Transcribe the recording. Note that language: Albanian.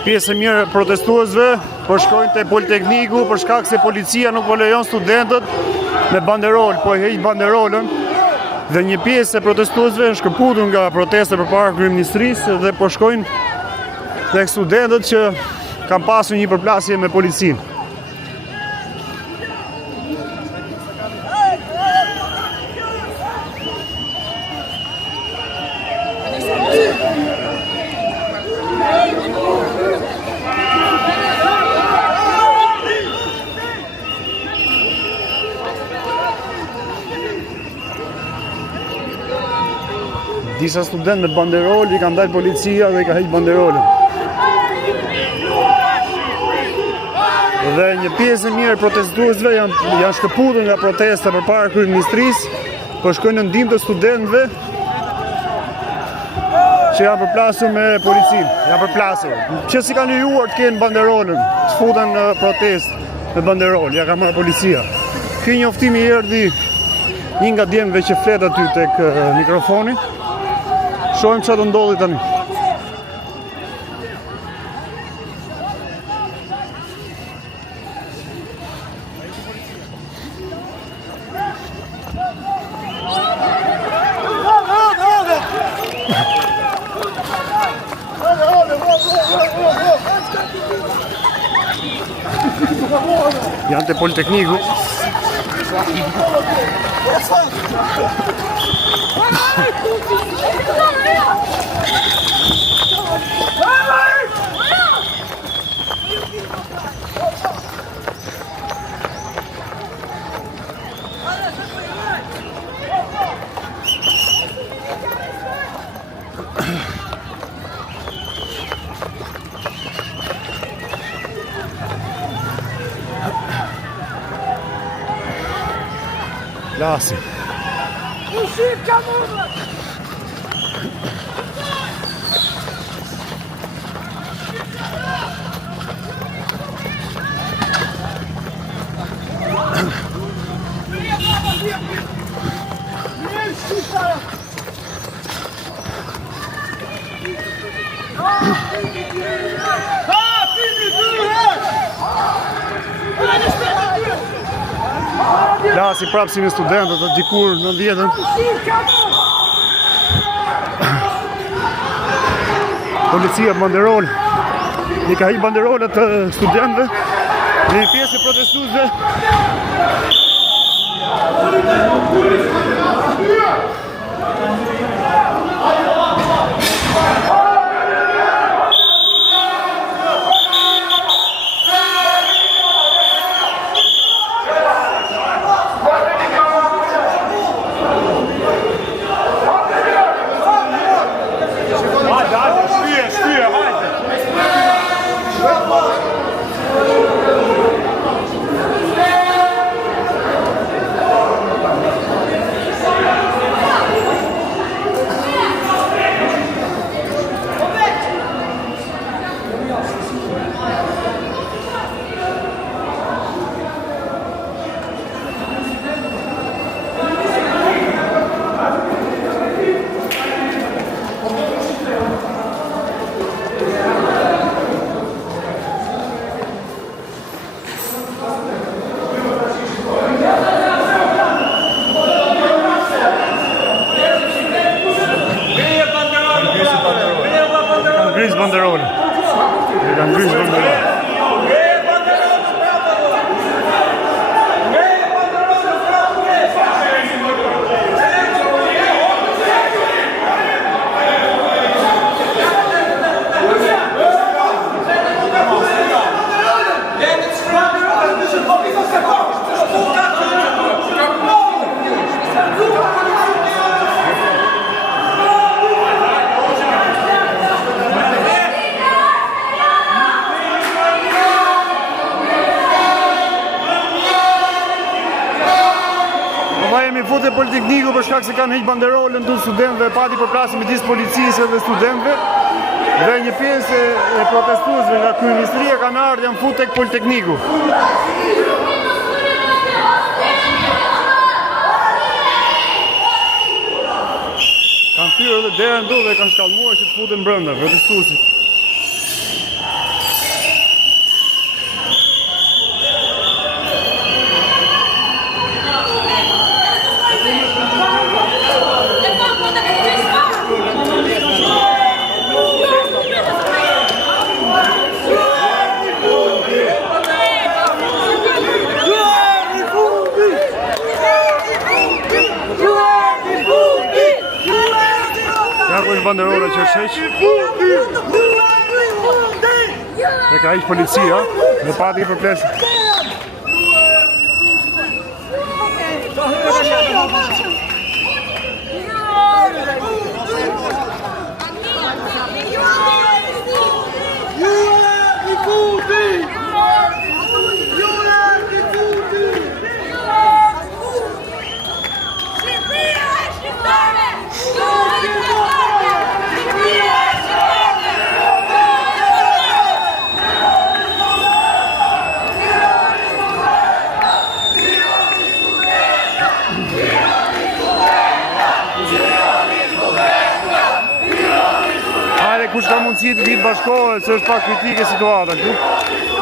Një pjesë e mirë protestuesve po shkojnë te Politekniku për shkak se policia nuk po lejon studentët me banderol, po e heq banderolën. Dhe një pjesë e protestuesve është shkëputur nga protesta përpara kryeministrisë dhe po shkojnë tek studentët që kanë pasur një përplasje me policinë. Disa studentë me banderol i kanë dalë policia dhe i ka heq banderolën. Dhe një pjesë e mirë protestuesve janë shkëputur nga protesta përpara kryeministrisë, po shkojnë në ndihmë të studentëve që janë përplasur me policinë. Janë përplasur. Që si kanë lejuar të kenë banderolën, të futen në protestë me banderol, ja ka marrë policia. Ky njoftimi erdhi një nga djemve që flet aty tek mikrofoni. Shohim çfarë do ndodhi tani. Janë te Politekniku. Lasi. Lasi prapë si me studentët të dikur në 90-ën. Policia banderol. I ka heq banderolat të studentëve. Dhe një pjesë e protestuesve banderole. E kanë ngriz banderole. Jemi fut e Politekniku për shkak se kanë heq banderolën të studentëve, pati përplasje midis policisë dhe studentëve. Dhe një pjesë e protestuesve nga kryeministria kanë ardhur janë fut tek Politekniku. Kanë thyrë edhe derën do dhe kanë shkallmuar që të futen brenda protestuesit. me banderola që është heq. Dhe ka heq policia, dhe pati për plesë. Kush ka mundësi të vitë bashkohet, se është pak kritike situata këtu.